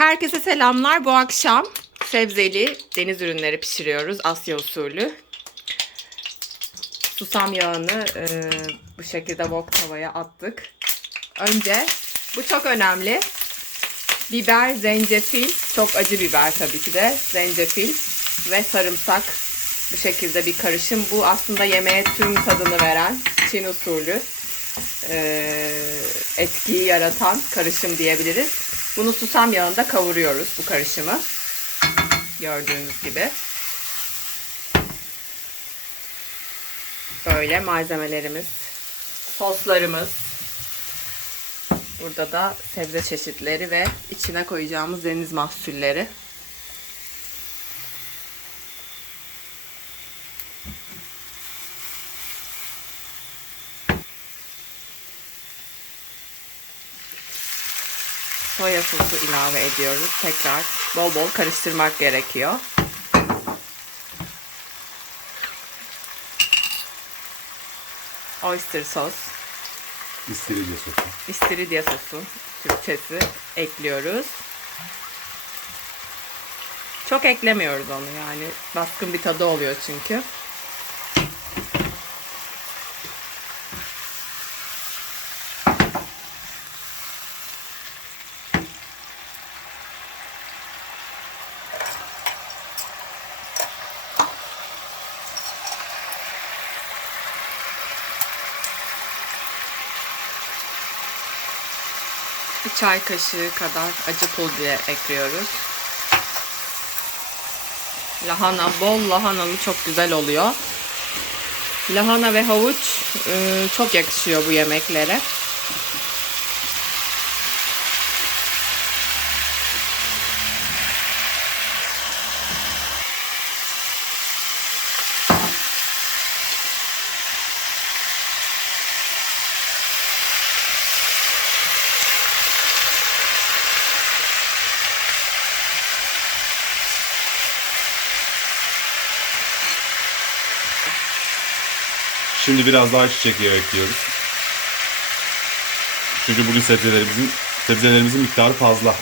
Herkese selamlar. Bu akşam sebzeli deniz ürünleri pişiriyoruz Asya usulü. Susam yağını e, bu şekilde wok tavaya attık. Önce bu çok önemli. Biber, zencefil, çok acı biber tabii ki de. Zencefil ve sarımsak bu şekilde bir karışım. Bu aslında yemeğe tüm tadını veren Çin usulü e, etkiyi yaratan karışım diyebiliriz. Bunu susam yağında kavuruyoruz bu karışımı. Gördüğünüz gibi. Böyle malzemelerimiz, soslarımız. Burada da sebze çeşitleri ve içine koyacağımız deniz mahsulleri. Soya sosu ilave ediyoruz. Tekrar bol bol karıştırmak gerekiyor. Oyster sos, İstiridye sosu. istiridye sosu Türkçesi ekliyoruz. Çok eklemiyoruz onu yani. Baskın bir tadı oluyor çünkü. Bir çay kaşığı kadar acı pul bile ekliyoruz. Lahana, bol lahanalı çok güzel oluyor. Lahana ve havuç e, çok yakışıyor bu yemeklere. Şimdi biraz daha çiçek yağı ekliyoruz. Çünkü bugün sebzelerimizin sebzelerimizin miktarı fazla.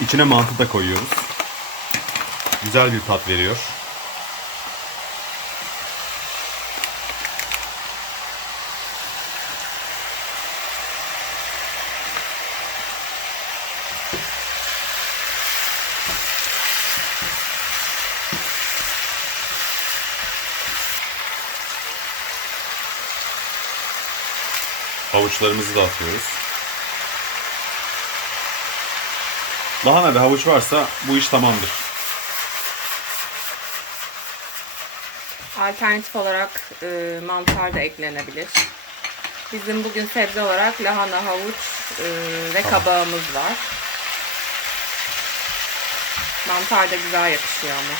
İçine mantı da koyuyoruz. Güzel bir tat veriyor. Havuçlarımızı da atıyoruz. Lahana ve havuç varsa bu iş tamamdır. Alternatif olarak e, mantar da eklenebilir. Bizim bugün sebze olarak lahana, havuç e, ve kabağımız var. Mantar da güzel yakışıyor ama.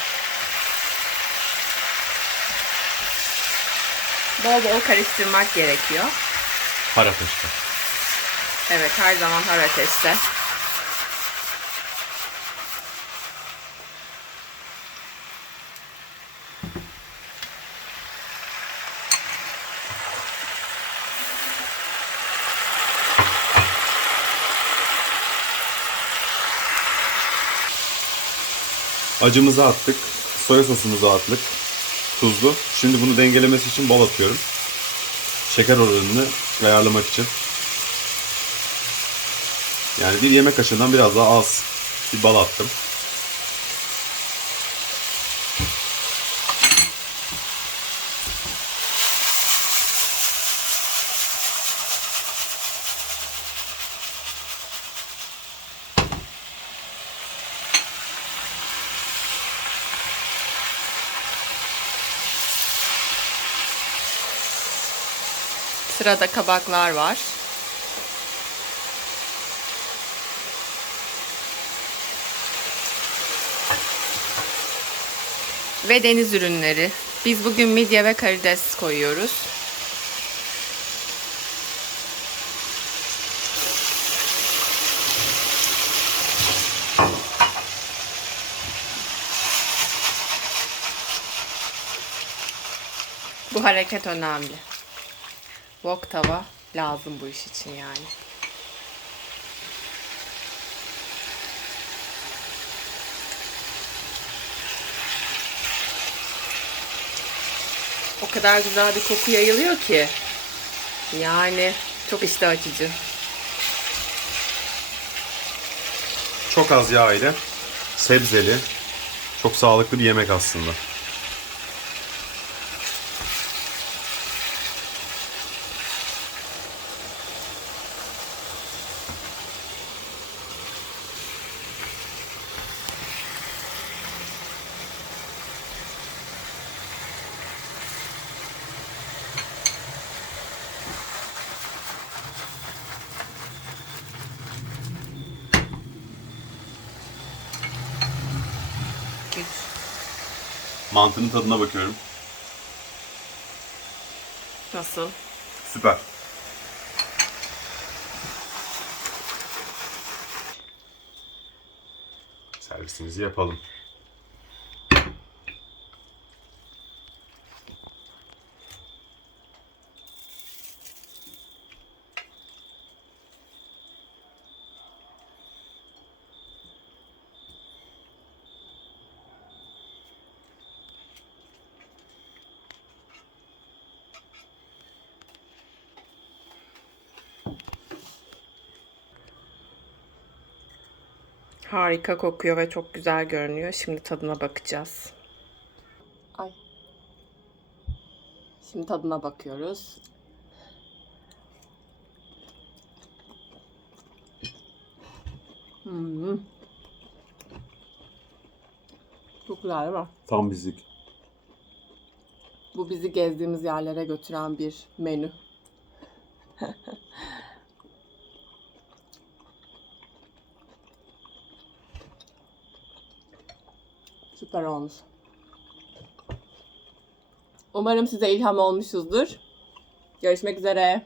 Bol bol karıştırmak gerekiyor. Har ateşte. Evet her zaman har ateşte. Acımızı attık. Soya sosumuzu attık. Tuzlu. Şimdi bunu dengelemesi için bal atıyorum. Şeker oranını ayarlamak için. Yani bir yemek kaşığından biraz daha az bir bal attım. Sırada kabaklar var. Ve deniz ürünleri. Biz bugün midye ve karides koyuyoruz. Bu hareket önemli. Wok tava lazım bu iş için yani. O kadar güzel bir koku yayılıyor ki. Yani çok iştah açıcı. Çok az yağ ile sebzeli, çok sağlıklı bir yemek aslında. Mantının tadına bakıyorum. Nasıl? Süper. Servisimizi yapalım. Harika kokuyor ve çok güzel görünüyor. Şimdi tadına bakacağız. Ay. Şimdi tadına bakıyoruz. Hmm. Çok güzel değil mi? Tam bizlik. Bu bizi gezdiğimiz yerlere götüren bir menü. Süper olmuş. Umarım size ilham olmuşuzdur. Görüşmek üzere.